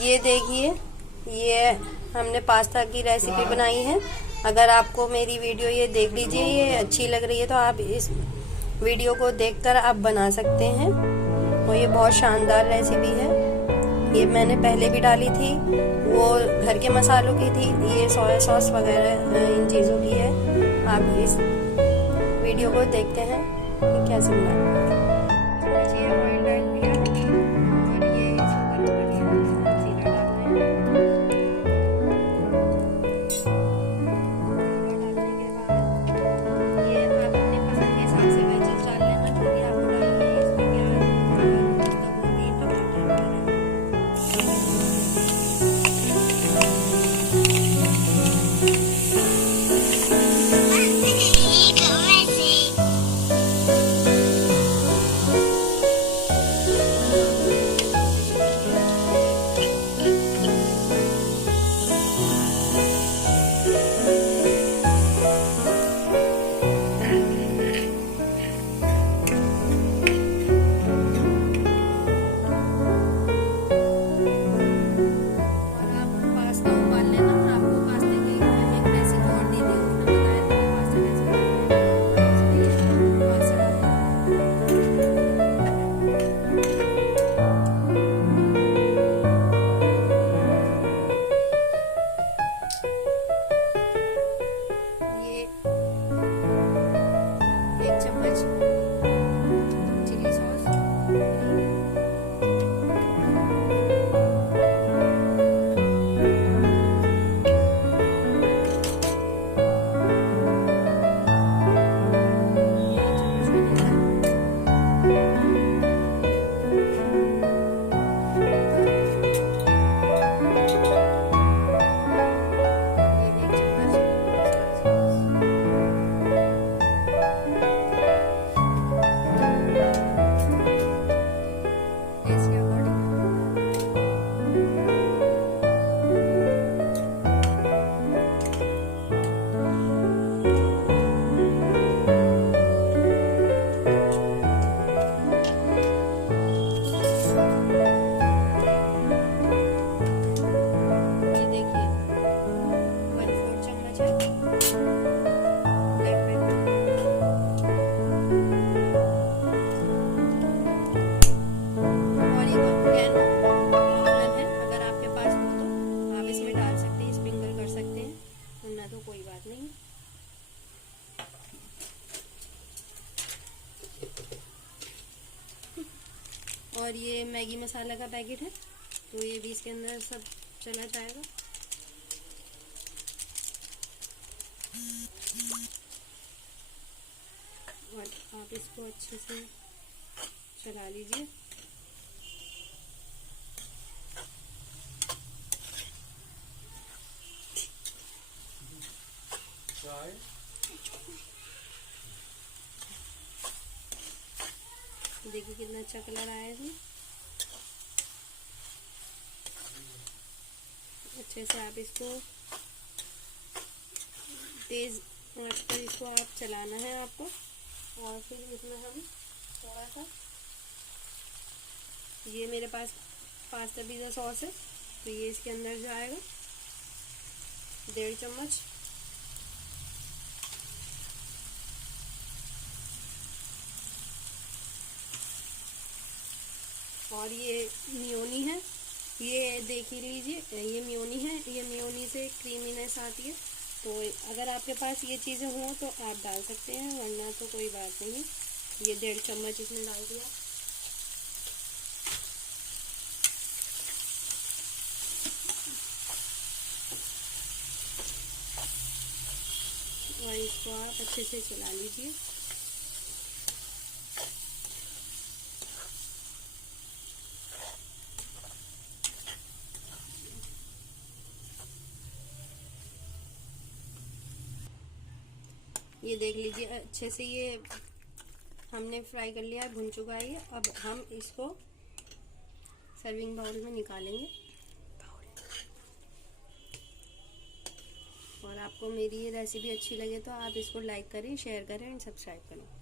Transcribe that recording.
ये देखिए, ये हमने पास्ता की रेसिपी बनाई है। अगर आपको मेरी वीडियो ये देख लीजिए, ये अच्छी लग रही है तो आप इस वीडियो को देखकर आप बना सकते हैं। और ये बहुत शानदार रेसिपी है। ये मैंने पहले भी डाली थी, वो घर के मसालों की थी। ये सोया सॉस वगैरह इन चीज़ों की है। आप इस वीडियो को देखते हैं कि कैसे बनाना है। ऑयल डाल दिया और ये इसको गर्म कर लिया। जीरा डालना है। डालने के बाद ये आप अपने पसंद के हिसाब से वेजिस डाल लेना, जो भी आपको डालनी है। इसमें प्याज, गोभी, टमाटर वगैरह। और ये मैगी मसाला का पैकेट है, तो ये भी इसके अंदर सब चला जाएगा। और आप इसको अच्छे से चला लीजिए। देखिए कितना अच्छा कलर आया है। अच्छे से आप इसको तेज आंच पर इसको आप चलाना है आपको। और फिर इसमें हम थोड़ा सा, ये मेरे पास पास्ता पिज़्ज़ा सॉस है, तो ये इसके अंदर जाएगा 1.5 चम्मच। और ये मियोनी है, ये देख ही लीजिए, ये मियोनी है। ये मियोनी से क्रीमीनेस आती है, तो अगर आपके पास ये चीज़ें हों तो आप डाल सकते हैं, वरना तो कोई बात नहीं। ये 1.5 चम्मच इसमें डाल दिया। और इसको आप अच्छे से चला लीजिए। ये देख लीजिए अच्छे से ये हमने फ्राई कर लिया, भुन चुका है ये। अब हम इसको सर्विंग बाउल में निकालेंगे। और आपको मेरी ये रेसिपी अच्छी लगे तो आप इसको लाइक करें, शेयर करें एंड सब्सक्राइब करें।